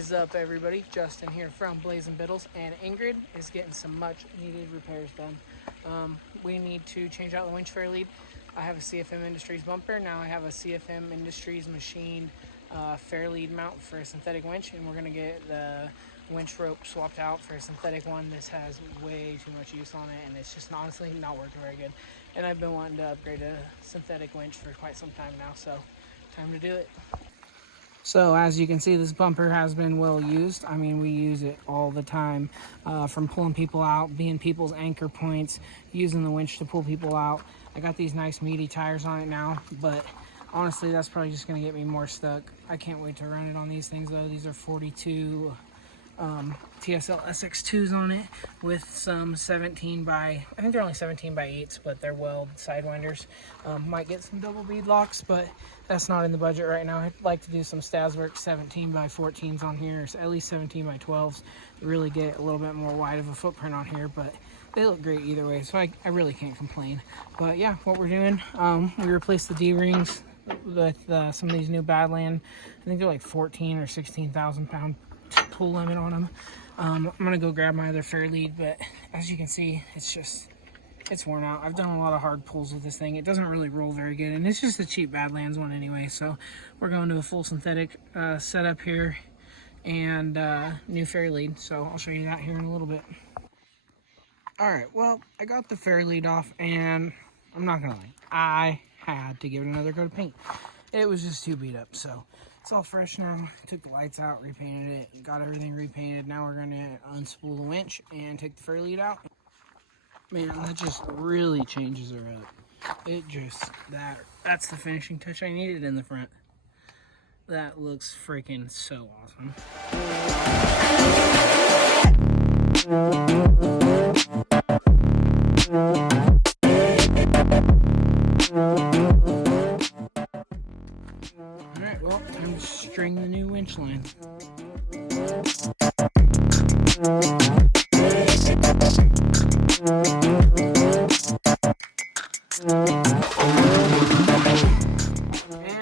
is up, everybody? Justin here from Blazing Biddles, and Ingrid is getting some much needed repairs done. We need to change out the winch fair lead. I have a CFM Industries bumper. Now I have a CFM Industries machined fair lead mount for a synthetic winch, and we're going to get the winch rope swapped out for a synthetic one. This has way too much use on it, and it's just honestly not working very good. And I've been wanting to upgrade a synthetic winch for quite some time now, so time to do it. So as you can see, this bumper has been well used. I mean, we use it all the time, from pulling people out, being people's anchor points, using the winch to pull people out. I got these nice meaty tires on it now, but honestly, that's probably just going to get me more stuck. I can't wait to run it on these things though. These are 42 TSL SX2s on it with some 17 by, I think they're only 17 by 8s, but they're weld sidewinders. Might get some double bead locks, but that's not in the budget right now. I'd like to do some Staswork 17 by 14s on here, or at least 17 by 12s to really get a little bit more wide of a footprint on here, but they look great either way, so I really can't complain. But yeah, what we're doing, we replaced the D-rings with some of these new Badland. I think they're like 14 or 16,000 pound pull limit on them. I'm gonna go grab my other fair lead, but as you can see, it's worn out. I've done a lot of hard pulls with this thing. It doesn't really roll very good, and it's just a cheap Badlands one anyway. So we're going to a full synthetic setup here and new fair lead. So I'll show you that here in a little bit. All right, well, I got the fair lead off, and I'm not gonna lie, I had to give it another coat of paint. It was just too beat up, so it's all fresh now. Took the lights out, repainted it, got everything repainted. Now we're gonna unspool the winch and take the fair lead out. Man, that just really changes her up. It just, that's the finishing touch I needed in the front. That looks freaking so awesome. Alright, well, time to string the new winch line.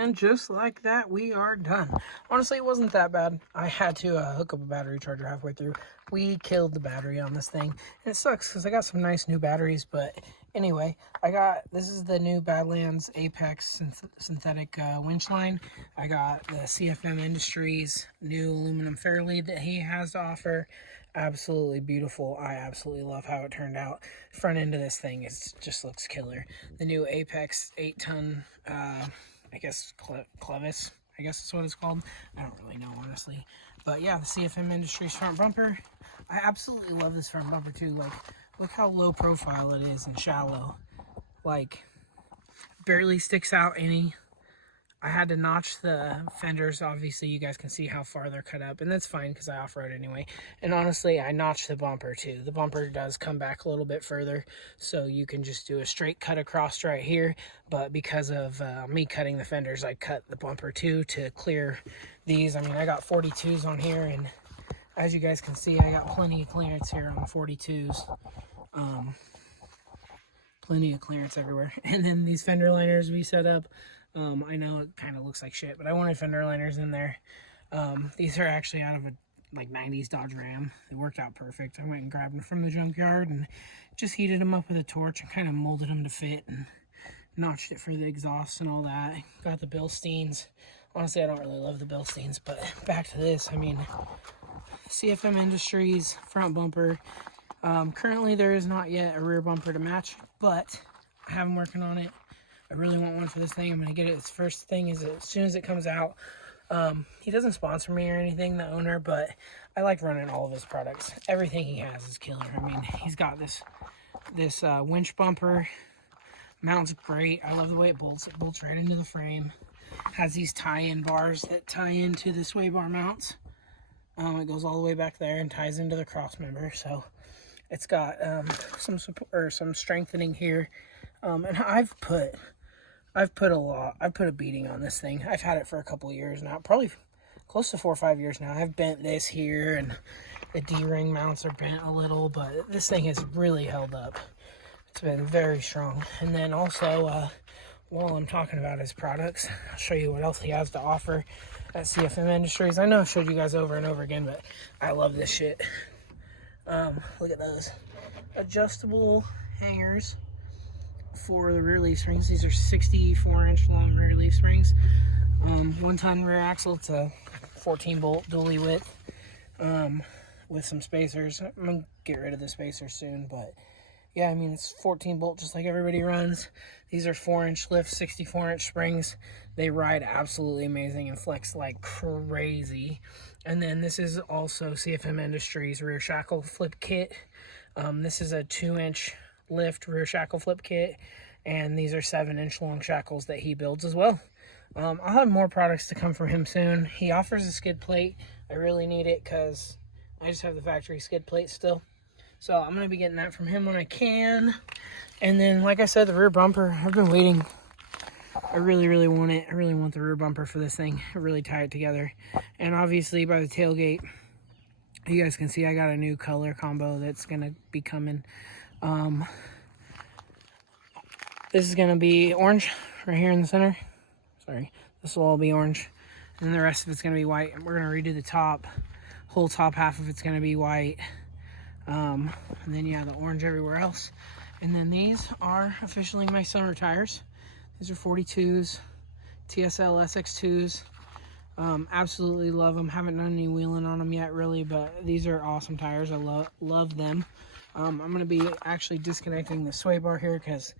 And just like that, we are done. Honestly, it wasn't that bad. I had to hook up a battery charger halfway through. We killed the battery on this thing, and it sucks because I got some nice new batteries. But anyway, this is the new Badlands Apex synthetic winch line. I got the CFM Industries new aluminum fair lead that he has to offer. Absolutely beautiful. I absolutely love how it turned out. Front end of this thing just looks killer. The new Apex 8-ton I guess clevis, I guess that's what it's called. I don't really know, honestly. But yeah, the CFM Industries front bumper. I absolutely love this front bumper too. Like, look how low profile it is and shallow. Like, barely sticks out any. I had to notch the fenders. Obviously, you guys can see how far they're cut up, and that's fine because I off-road anyway. And honestly, I notched the bumper too. The bumper does come back a little bit further, so you can just do a straight cut across right here. But because of me cutting the fenders, I cut the bumper too to clear these. I mean, I got 42s on here, and as you guys can see, I got plenty of clearance here on the 42s. Plenty of clearance everywhere. And then these fender liners we set up. I know it kind of looks like shit, but I wanted fender liners in there. These are actually out of a like 90s Dodge Ram. They worked out perfect. I went and grabbed them from the junkyard and just heated them up with a torch and kind of molded them to fit and notched it for the exhaust and all that. Got the Bilsteins. Honestly, I don't really love the Bilsteins, but back to this. I mean, CFM Industries front bumper. Currently, there is not yet a rear bumper to match, but I have them working on it. I really want one for this thing. I'm going to get it. Its first thing is as soon as it comes out. He doesn't sponsor me or anything, the owner, but I like running all of his products. Everything he has is killer. I mean, he's got this winch bumper. Mounts great. I love the way it bolts. It bolts right into the frame. Has these tie-in bars that tie into the sway bar mounts. It goes all the way back there and ties into the cross member. So it's got some support or some strengthening here. And I've put a beating on this thing. I've had it for a couple of years now, probably close to 4 or 5 years now. I've bent this here, and the D-ring mounts are bent a little, but this thing has really held up. It's been very strong. And then also, while I'm talking about his products, I'll show you what else he has to offer at CFM Industries. I know I've showed you guys over and over again, but I love this shit. Look at those adjustable hangers for the rear leaf springs. These are 64-inch long rear leaf springs. 1-ton rear axle. It's a 14-bolt dually width with some spacers. I'm gonna get rid of the spacers soon, but yeah, I mean, it's 14-bolt just like everybody runs. These are 4-inch lift, 64-inch springs. They ride absolutely amazing and flex like crazy. And then this is also CFM Industries rear shackle flip kit. This is a 2-inch lift rear shackle flip kit, and these are 7-inch long shackles that he builds as well. I'll have more products to come from him soon. He offers a skid plate. I really need it because I just have the factory skid plate still. So I'm going to be getting that from him when I can. And then, like I said, the rear bumper, I've been waiting. I really want it. I really want the rear bumper for this thing. I really tie it together. And obviously by the tailgate, you guys can see I got a new color combo that's going to be coming. This is going to be orange right here in the center. Sorry, this will all be orange. And then the rest of it's going to be white. And we're going to redo the top. Whole top half of it's going to be white. And then, yeah, the orange everywhere else. And then these are officially my summer tires. These are 42s, TSL SX2s. Absolutely love them. Haven't done any wheeling on them yet, really, but these are awesome tires. I love them. I'm going to be actually disconnecting the sway bar here because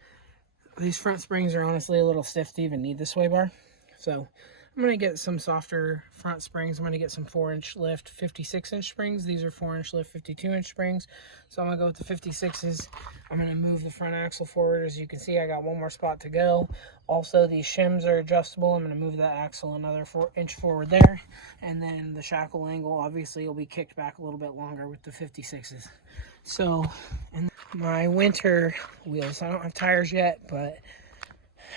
these front springs are honestly a little stiff to even need the sway bar. So I'm going to get some softer front springs. I'm going to get some 4-inch lift 56-inch springs. These are 4-inch lift 52-inch springs. So I'm going to go with the 56s. I'm going to move the front axle forward. As you can see, I got one more spot to go. Also, these shims are adjustable. I'm going to move that axle another 4-inch forward there. And then the shackle angle, obviously, will be kicked back a little bit longer with the 56s. So, and my winter wheels. I don't have tires yet, but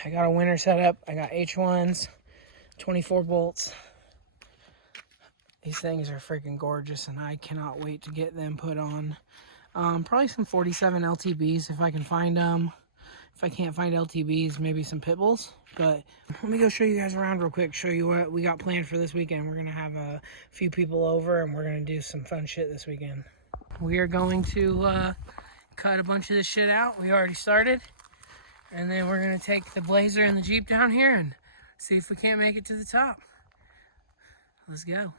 I got a winter setup. I got H1s. 24 bolts. These things are freaking gorgeous, and I cannot wait to get them put on. Probably some 47 LTBs if I can find them. If I can't find LTBs, maybe some pit bulls. But let me go show you guys around real quick, show you what we got planned for this weekend. We're going to have a few people over, and we're going to do some fun shit this weekend. We are going to cut a bunch of this shit out. We already started. And then we're going to take the Blazer and the Jeep down here and see if we can't make it to the top. Let's go.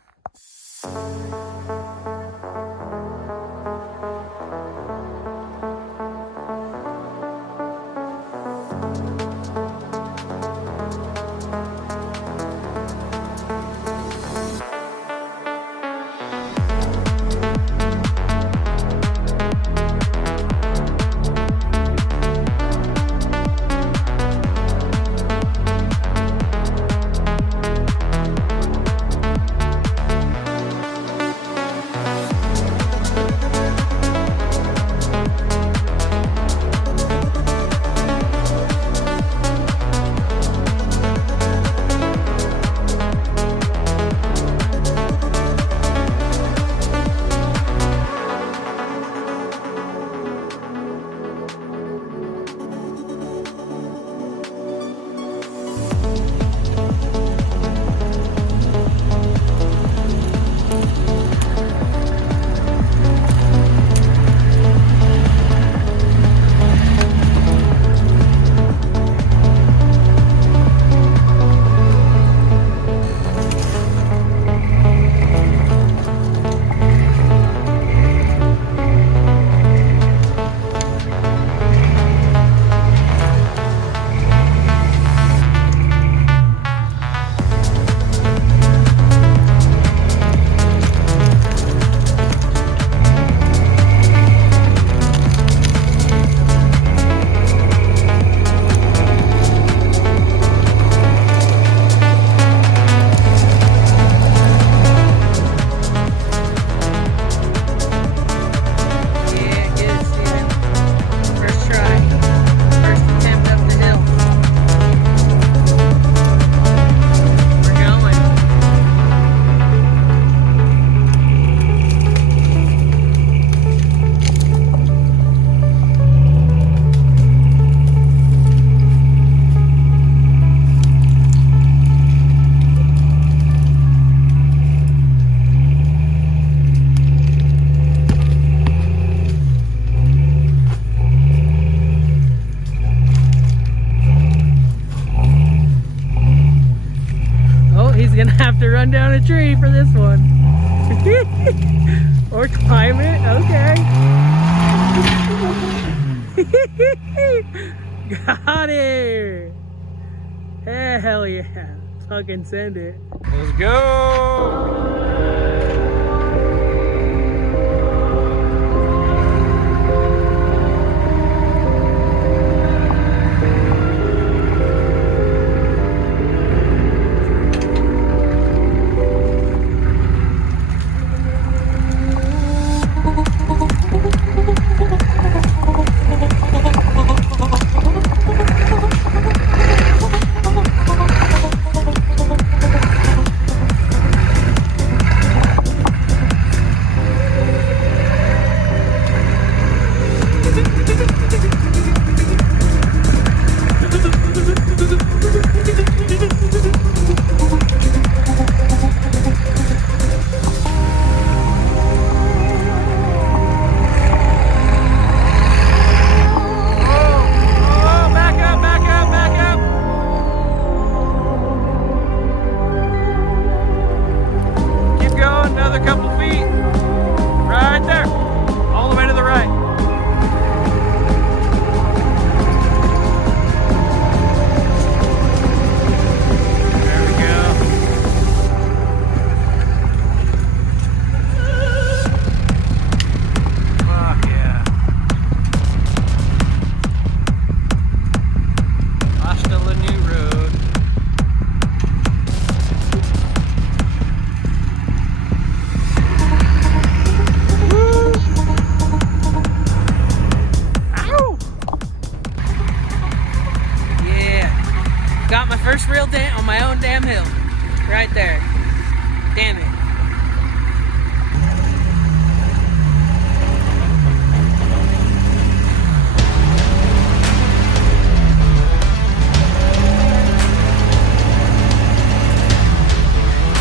he's gonna have to run down a tree for this one. Or climb it, okay. Got it! Hell yeah. Fucking send it. Let's go! Got my first real dent on my own damn hill. Right there. Damn it.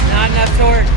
Not enough torque.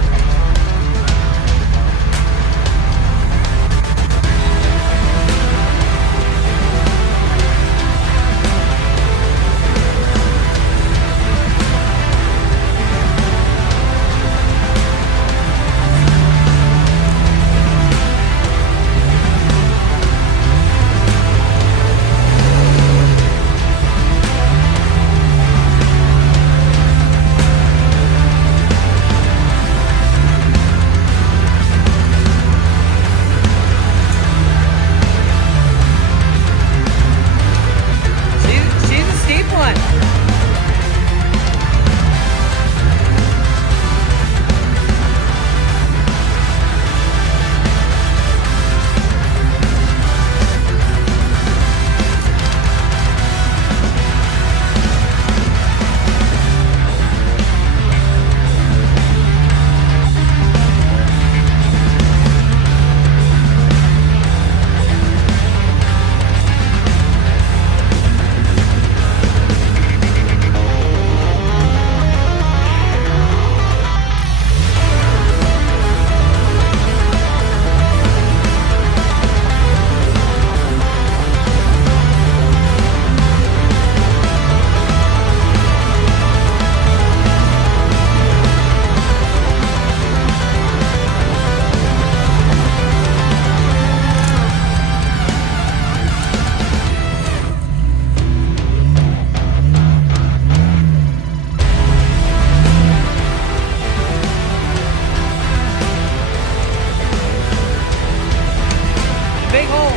Big hole.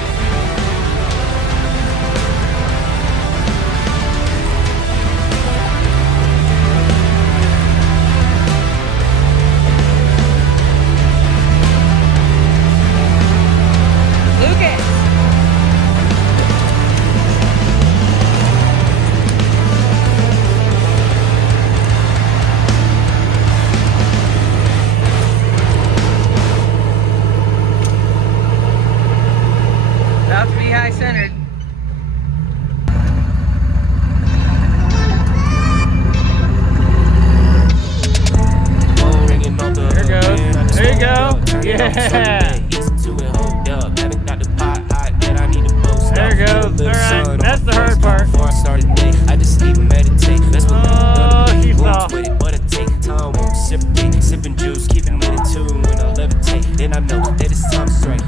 Centered. There you go. There you go. Yeah. There it goes. All right. That's the hard part. Oh, he's off. sipping juice, keeping it in tune. When I levitate, then I know that it's time straight.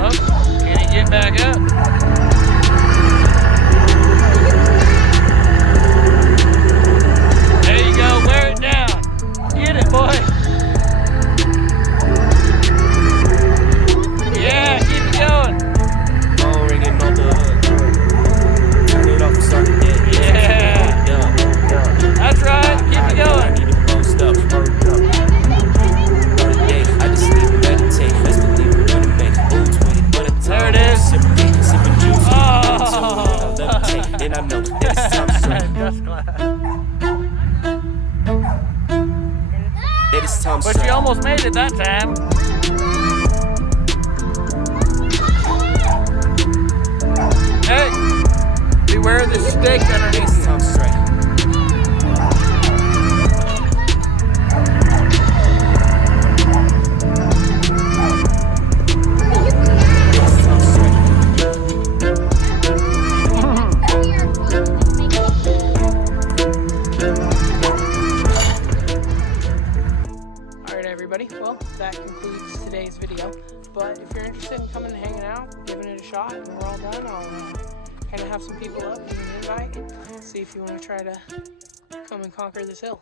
Oh, can he get back up? There you go, wear it down. Get it, boy. Yeah, keep it going. Phone ringing off the hook. Turn it off and start the day. Yeah. That's right, keep it I going. need to post up, perk up. For the day, I just need to meditate. Best believe we're gonna make moves with it. But a There it is. sipping juice, Oh. keeping it in tune. When I levitate, then I know that it's time straight. Just glad. That it's time But straight. you almost made it that time. Hey, beware the stick underneath It's you. time straight. It's time straight. Alright everybody, well that concludes today's video, but if you're interested in coming and hanging out, giving it a shot, and we're all done, I'll kind of have some people up, give them an invite, see if you want to try to come and conquer this hill.